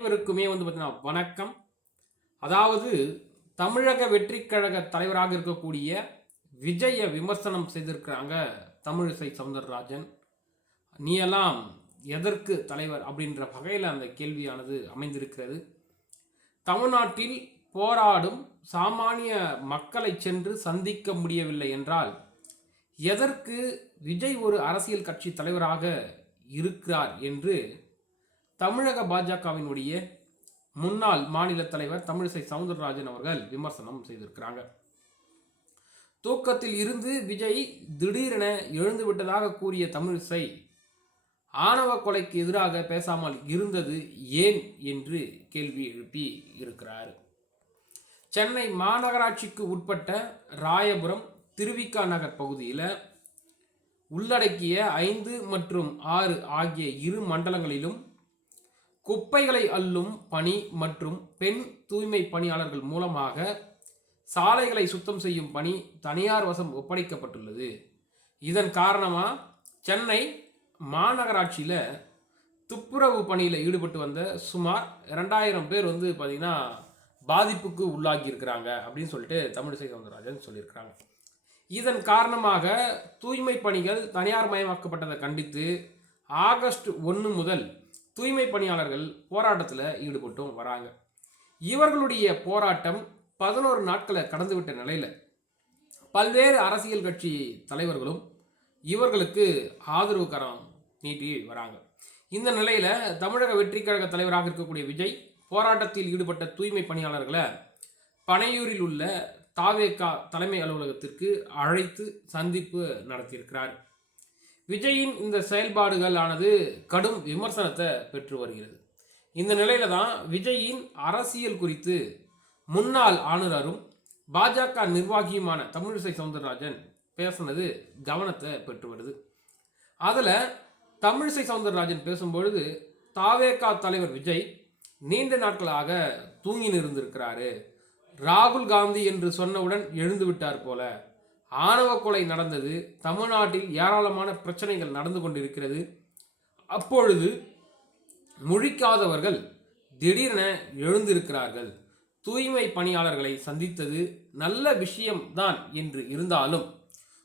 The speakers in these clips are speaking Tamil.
அனைவருக்குமே வந்து பார்த்தீங்கன்னா வணக்கம். அதாவது தமிழக வெற்றிக் கழக தலைவராக இருக்கக்கூடிய விஜய விமர்சனம் செய்திருக்கிறாங்க தமிழிசை சவுந்தரராஜன். நீ எல்லாம் எதற்கு தலைவர் அப்படின்ற வகையில் அந்த கேள்வியானது அமைந்திருக்கிறது. தமிழ்நாட்டில் போராடும் சாமானிய மக்களை சென்று சந்திக்க முடியவில்லை என்றால் எதற்கு விஜய் ஒரு அரசியல் கட்சி தலைவராக இருக்கிறார் என்று தமிழக பாஜகவினுடைய முன்னாள் மாநில தலைவர் தமிழிசை சவுந்தரராஜன் அவர்கள் விமர்சனம் செய்திருக்கிறாங்க. தூக்கத்தில் இருந்து விஜய் திடீரென எழுந்து விட்டதாக கூறிய தமிழிசை ஆணவ கொலைக்கு எதிராக பேசாமல் இருந்தது ஏன் என்று கேள்வி எழுப்பி இருக்கிறார். சென்னை மாநகராட்சிக்கு உட்பட்ட ராயபுரம் திருவிக்கா நகர் பகுதியில் உள்ளடக்கிய ஐந்து மற்றும் ஆறு ஆகிய இரு மண்டலங்களிலும் குப்பைகளை அள்ளும் பணி மற்றும் பெண் தூய்மை பணியாளர்கள் மூலமாக சாலைகளை சுத்தம் செய்யும் பணி தனியார் வசம் ஒப்படைக்கப்பட்டுள்ளது. இதன் காரணமாக சென்னை மாநகராட்சியில் துப்புரவு பணியில் ஈடுபட்டு வந்த சுமார் ரெண்டாயிரம் பேர் வந்து பார்த்திங்கன்னா பாதிப்புக்கு உள்ளாகி இருக்கிறாங்க அப்படின்னு சொல்லிட்டு தமிழிசை சவுந்தரராஜன் சொல்லியிருக்கிறாங்க. இதன் காரணமாக தூய்மை பணிகள் தனியார் மயமாக்கப்பட்டதை கண்டித்து ஆகஸ்ட் ஒன்று முதல் தூய்மை பணியாளர்கள் போராட்டத்தில் ஈடுபட்டும் வராங்க. இவர்களுடைய போராட்டம் பதினோரு நாட்களை கடந்துவிட்ட நிலையில் பல்வேறு அரசியல் கட்சி தலைவர்களும் இவர்களுக்கு ஆதரவு கரம் நீட்டி வராங்க. இந்த நிலையில் தமிழக வெற்றி கழக தலைவராக இருக்கக்கூடிய விஜய் போராட்டத்தில் ஈடுபட்ட தூய்மை பணியாளர்களை பனையூரில் உள்ள தாவேகா தலைமை அலுவலகத்திற்கு அழைத்து சந்திப்பு நடத்தியிருக்கிறார். விஜயின் இந்த செயல்பாடுகள் ஆனது கடும் விமர்சனத்தை பெற்று வருகிறது. இந்த நிலையில தான் விஜயின் அரசியல் குறித்து முன்னாள் ஆளுநரும் பாஜக நிர்வாகியுமான தமிழிசை சவுந்தரராஜன் பேசுனது கவனத்தை பெற்று வருது. அதில் தமிழிசை சவுந்தரராஜன் பேசும்பொழுது தாவேகா தலைவர் விஜய் நீண்ட நாட்களாக தூங்கி இருந்திருக்கிறாரு ராகுல் காந்தி என்று சொன்னவுடன் எழுந்து விட்டார் போல. ஆணவ கொலை நடந்தது தமிழ்நாட்டில் ஏராளமான பிரச்சனைகள் நடந்து கொண்டிருக்கிறது. அப்பொழுது முழிக்காதவர்கள் திடீரென எழுந்திருக்கிறார்கள். தூய்மை பணியாளர்களை சந்தித்தது நல்ல விஷயம்தான் என்று இருந்தாலும்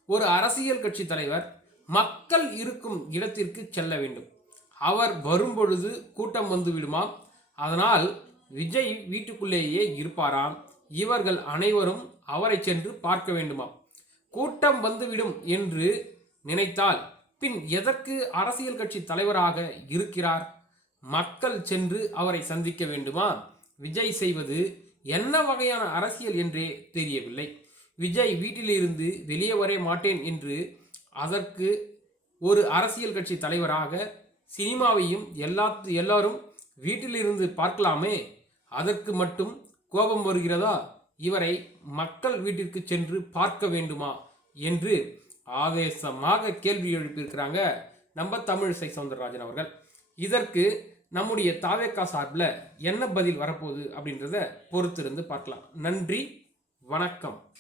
ஒரு அரசியல் கட்சி தலைவர் மக்கள் இருக்கும் இடத்திற்கு செல்ல வேண்டும். அவர் வரும்பொழுது கூட்டம் வந்து விடுமாம் அதனால் விஜய் வீட்டுக்குள்ளேயே இருப்பாராம் இவர்கள் அனைவரும் அவரை சென்று பார்க்க வேண்டுமாம். கூட்டம் வந்துவிடும் என்று நினைத்தால் பின் எதற்கு அரசியல் கட்சி தலைவராக இருக்கிறார்? மக்கள் சென்று அவரை சந்திக்க வேண்டுமா? விஜய் செய்வது என்ன வகையான அரசியல் என்றே தெரியவில்லை. விஜய் வீட்டிலிருந்து வெளியே வர மாட்டேன் என்று அதற்கு ஒரு அரசியல் கட்சி தலைவராக சினிமாவையும் எல்லா எல்லாரும் வீட்டிலிருந்து பார்க்கலாமே? அதற்கு மட்டும் கோபம் வருகிறதா? இவரை மக்கள் வீட்டிற்கு சென்று பார்க்க வேண்டுமா என்று ஆவேசமாக கேள்வி எழுப்பியிருக்கிறாங்க நம்ம தமிழிசை சவுந்தரராஜன் அவர்கள். இதற்கு நம்முடைய தாவேக்கா சார்பில் என்ன பதில் வரப்போகுது அப்படின்றத பொறுத்திருந்து பார்க்கலாம். நன்றி வணக்கம்.